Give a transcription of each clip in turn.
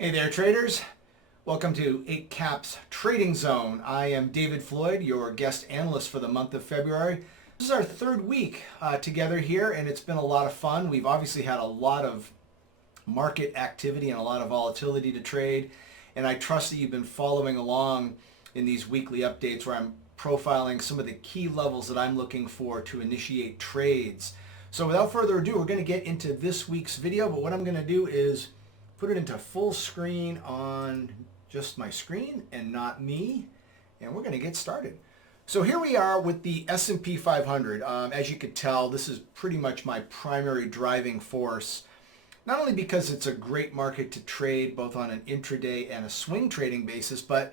Hey there, traders. Welcome to Eightcap's Trading Zone. I am David Floyd, your guest analyst for the month of February. This is our third week together here, and it's been a lot of fun. We've obviously had a lot of market activity and a lot of volatility to trade, and I trust that you've been following along in these weekly updates where I'm profiling some of the key levels that I'm looking for to initiate trades. So without further ado, we're going to get into this week's video, but what I'm going to do is put it into full screen on just my screen and not me, and we're going to get started. So here we are with the S&P 500. As you could tell, this is pretty much my primary driving force, not only because it's a great market to trade both on an intraday and a swing trading basis, but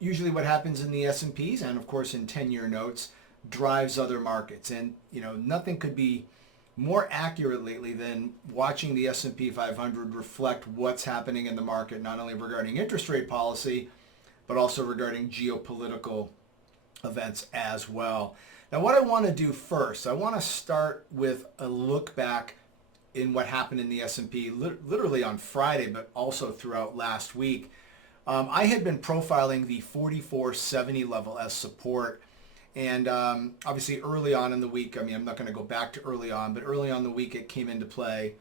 usually what happens in the S&Ps and of course in 10-year notes drives other markets. And nothing could be more accurate lately than watching the S&P 500 reflect what's happening in the market, not only regarding interest rate policy, but also regarding geopolitical events as well. Now, what I want to do first, I want to start with a look back in what happened in the S&P literally on Friday, but also throughout last week. I had been profiling the 4470 level as support. And obviously early on in the week, I'm not going to go back to early on, but early on in the week it came into play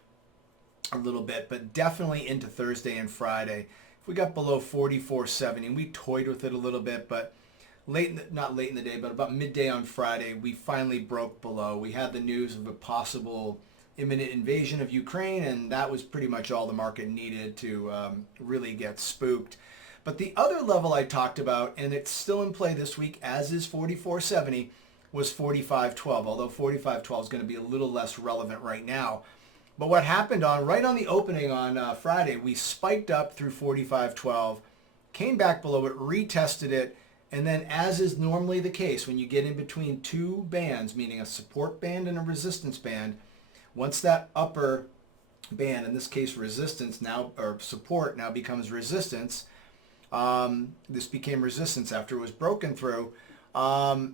a little bit, but definitely into Thursday and Friday. If we got below 44.70, and we toyed with it a little bit, but not late in the day, but about midday on Friday, we finally broke below. We had the news of a possible imminent invasion of Ukraine, and that was pretty much all the market needed to really get spooked. But the other level I talked about, and it's still in play this week, as is 44.70, was 45.12, although 45.12 is going to be a little less relevant right now. But what happened right on the opening on Friday, we spiked up through 45.12, came back below it, retested it, and then as is normally the case, when you get in between two bands, meaning a support band and a resistance band, once that upper band, in this case resistance now, or support now becomes resistance, this became resistance after it was broken through, you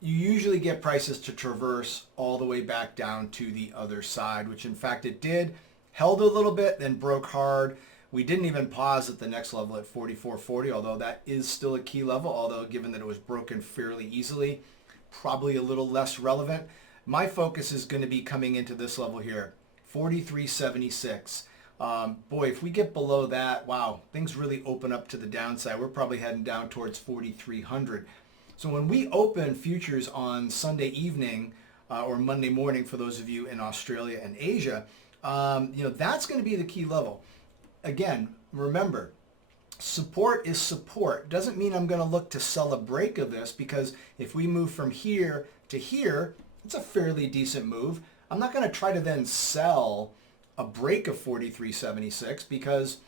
usually get prices to traverse all the way back down to the other side, which in fact it did, held a little bit, then broke hard. We didn't even pause at the next level at 44.40, although that is still a key level, although given that it was broken fairly easily, probably a little less relevant. My focus is going to be coming into this level here, 43.76. Boy, if we get below that, wow, things really open up to the downside. We're probably heading down towards 4,300. So when we open futures on Sunday evening or Monday morning for those of you in Australia and Asia, that's going to be the key level. Again, remember, support is support. Doesn't mean I'm going to look to sell a break of this, because if we move from here to here, it's a fairly decent move. I'm not going to try to then sell a break of 43.76 because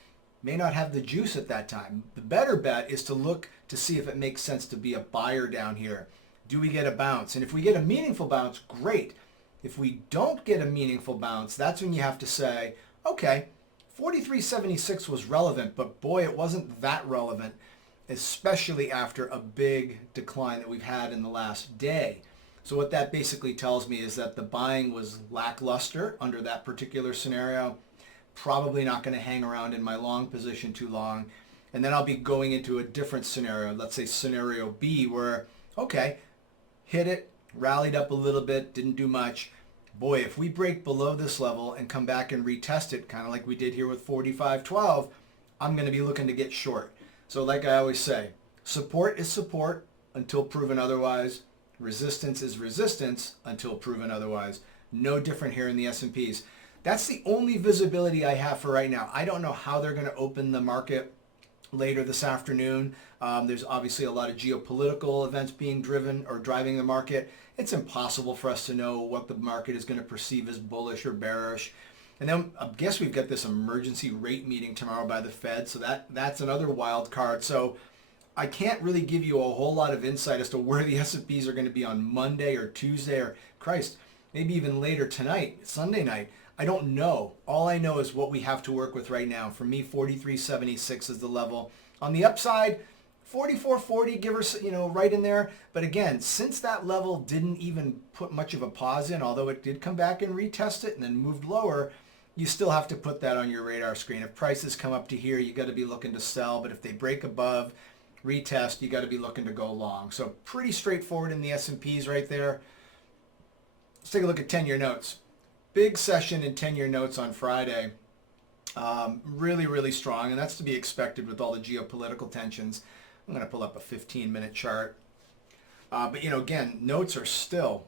may not have the juice at that time. The better bet is to look to see if it makes sense to be a buyer down here. Do we get a bounce? And if we get a meaningful bounce, great. If we don't get a meaningful bounce, that's when you have to say, okay, 43.76 was relevant, but boy, it wasn't that relevant, especially after a big decline that we've had in the last day. So what that basically tells me is that the buying was lackluster under that particular scenario. Probably not going to hang around in my long position too long. And then I'll be going into a different scenario, let's say scenario B, where, okay, hit it, rallied up a little bit, didn't do much. Boy, if we break below this level and come back and retest it, kind of like we did here with 45.12, I'm going to be looking to get short. So like I always say, support is support until proven otherwise. Resistance is resistance until proven otherwise. No different here in the S&Ps. That's the only visibility I have for right now. I don't know how they're going to open the market later this afternoon. There's obviously a lot of geopolitical events being driven or driving the market. It's impossible for us to know what the market is going to perceive as bullish or bearish. And then I guess we've got this emergency rate meeting tomorrow by the Fed, so that's another wild card. So I can't really give you a whole lot of insight as to where the S&Ps are going to be on Monday or Tuesday or, Christ, maybe even later tonight, Sunday night. I don't know. All I know is what we have to work with right now. For me, 43.76 is the level. On the upside, 44.40, give her, right in there. But again, since that level didn't even put much of a pause in, although it did come back and retest it and then moved lower, you still have to put that on your radar screen. If prices come up to here, you got to be looking to sell, but if they break above, retest, you got to be looking to go long. So pretty straightforward in the S&Ps right there. Let's take a look at 10-year notes. Big session in 10-year notes on Friday. Really, really strong, and that's to be expected with all the geopolitical tensions. I'm going to pull up a 15-minute chart. But, again, notes are still,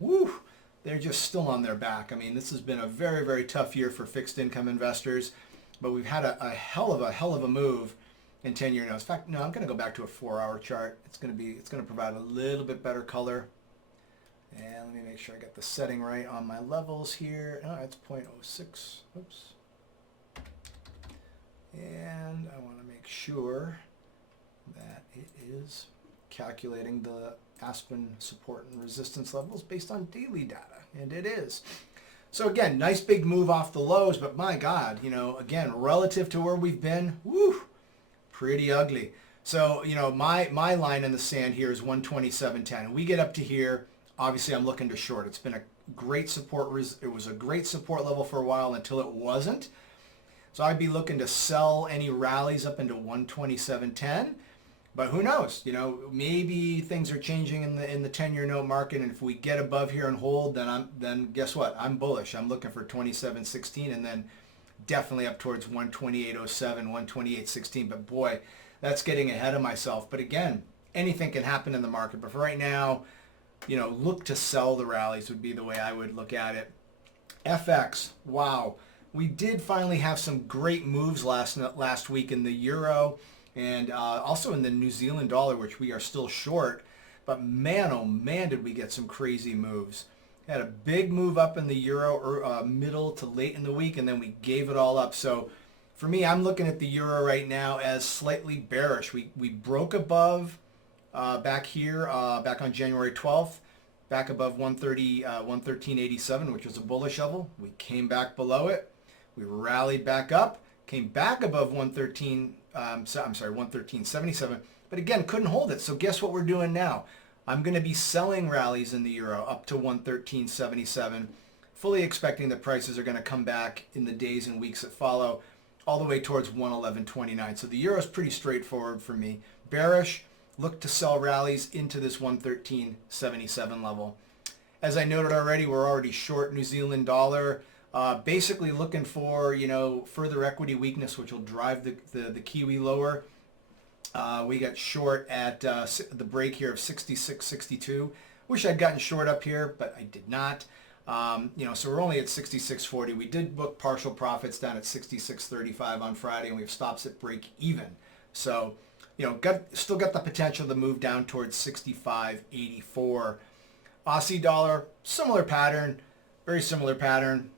they're just still on their back. I mean, this has been a very, very tough year for fixed income investors, but we've had a hell of a move in 10-year notes. In fact, no, I'm going to go back to a 4-hour chart. It's going to provide a little bit better color. And let me make sure I got the setting right on my levels here. Oh, it's 0.06. Oops. And I want to make sure that it is calculating the Aspen support and resistance levels based on daily data, and it is. So again, nice big move off the lows, but my God, again, relative to where we've been, pretty ugly. So, my line in the sand here is 127.10. We get up to here, obviously I'm looking to short. It's been a great support. It was a great support level for a while until it wasn't. So I'd be looking to sell any rallies up into 127.10. But who knows? Maybe things are changing in the 10-year note market, and if we get above here and hold, then guess what? I'm bullish. I'm looking for 27.16, and then definitely up towards 128.07, 128.16. But boy, that's getting ahead of myself. But again, anything can happen in the market. But for right now, look to sell the rallies would be the way I would look at it. FX, wow. We did finally have some great moves last week in the euro and also in the New Zealand dollar, which we are still short. But man, oh man, did we get some crazy moves. Had a big move up in the euro middle to late in the week, and then we gave it all up. So for me, I'm looking at the euro right now as slightly bearish. We broke above back here, back on January 12th, back above 113.87, which was a bullish level. We came back below it. We rallied back up, came back above 113.77, but again, couldn't hold it. So guess what we're doing now? I'm going to be selling rallies in the euro up to 113.77, fully expecting that prices are going to come back in the days and weeks that follow all the way towards 111.29. So the euro is pretty straightforward for me. Bearish, look to sell rallies into this 113.77 level. As I noted already, we're already short New Zealand dollar. Basically looking for, further equity weakness, which will drive the Kiwi lower. We got short at the break here of 66.62. Wish I'd gotten short up here, but I did not. So we're only at 66.40. We did book partial profits down at 66.35 on Friday, and we have stops at break even. So, still got the potential to move down towards 65.84. Aussie dollar, similar pattern, very similar pattern.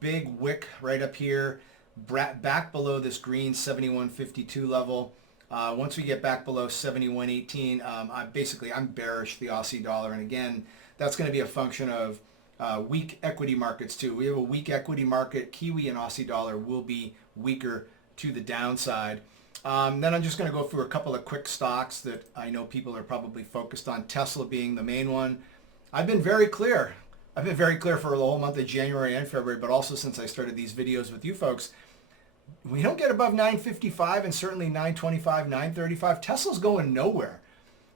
Big wick right up here, back below this green 71.52 level. Once we get back below 71.18, I'm bearish the Aussie dollar. And again, that's going to be a function of weak equity markets too. We have a weak equity market. Kiwi and Aussie dollar will be weaker to the downside. Then I'm just going to go through a couple of quick stocks that I know people are probably focused on, Tesla being the main one. I've been very clear for the whole month of January and February, but also since I started these videos with you folks. We don't get above 955 and certainly 925, 935. Tesla's going nowhere.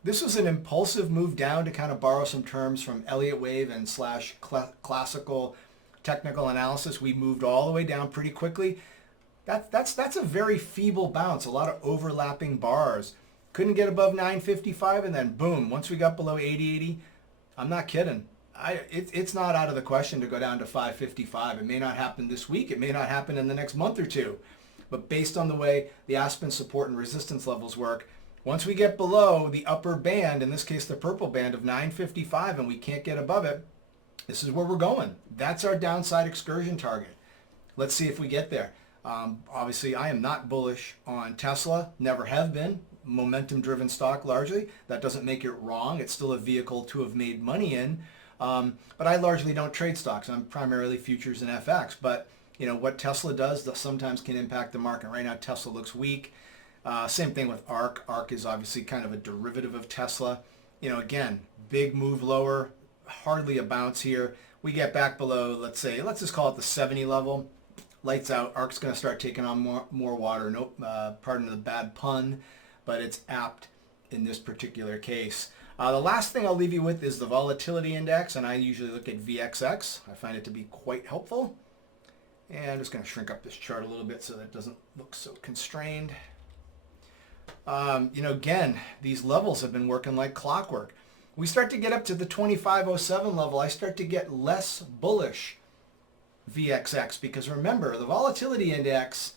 This was an impulsive move down, to kind of borrow some terms from Elliott Wave and / classical technical analysis. We moved all the way down pretty quickly. That's a very feeble bounce. A lot of overlapping bars. Couldn't get above 955, and then boom, once we got below 880, I'm not kidding. It's not out of the question to go down to 555. It may not happen this week. It may not happen in the next month or two. But based on the way the Aspen support and resistance levels work, once we get below the upper band, in this case the purple band of 955, and we can't get above it, this is where we're going. That's our downside excursion target. Let's see if we get there. Obviously, I am not bullish on Tesla. Never have been. Momentum-driven stock largely. That doesn't make it wrong. It's still a vehicle to have made money in. But I largely don't trade stocks. I'm primarily futures and FX. But what Tesla does sometimes can impact the market. Right now, Tesla looks weak. Same thing with ARK. ARK is obviously kind of a derivative of Tesla. Again, big move lower, hardly a bounce here. We get back below, let's just call it the 70 level. lights out. Ark's going to start taking on more water. Nope, pardon the bad pun, but it's apt in this particular case. The last thing I'll leave you with is the Volatility Index, and I usually look at VXX. I find it to be quite helpful. And I'm just going to shrink up this chart a little bit so that it doesn't look so constrained. Again, these levels have been working like clockwork. We start to get up to the 2507 level, I start to get less bullish VXX, because remember, the Volatility Index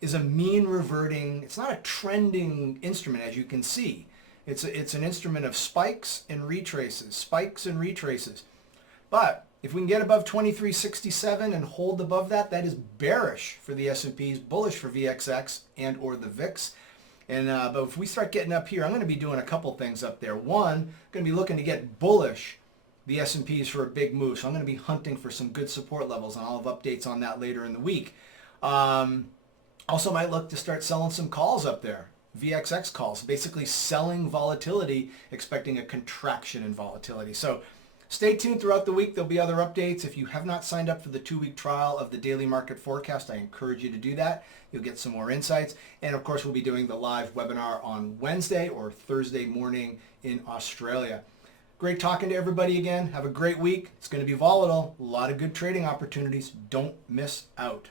is a mean reverting, it's not a trending instrument, as you can see. It's an instrument of spikes and retraces, But if we can get above 2367 and hold above that, that is bearish for the S&Ps, bullish for VXX and or the VIX. And but if we start getting up here, I'm going to be doing a couple things up there. One, I'm going to be looking to get bullish the S&Ps for a big move. So I'm going to be hunting for some good support levels, and I'll have updates on that later in the week. Also might look to start selling some calls up there. VXX calls, basically selling volatility, expecting a contraction in volatility. So stay tuned throughout the week. There'll be other updates. If you have not signed up for the 2-week trial of the daily market forecast, I encourage you to do that. You'll get some more insights. And of course, we'll be doing the live webinar on Wednesday or Thursday morning in Australia. Great talking to everybody again. Have a great week. It's going to be volatile. A lot of good trading opportunities. Don't miss out.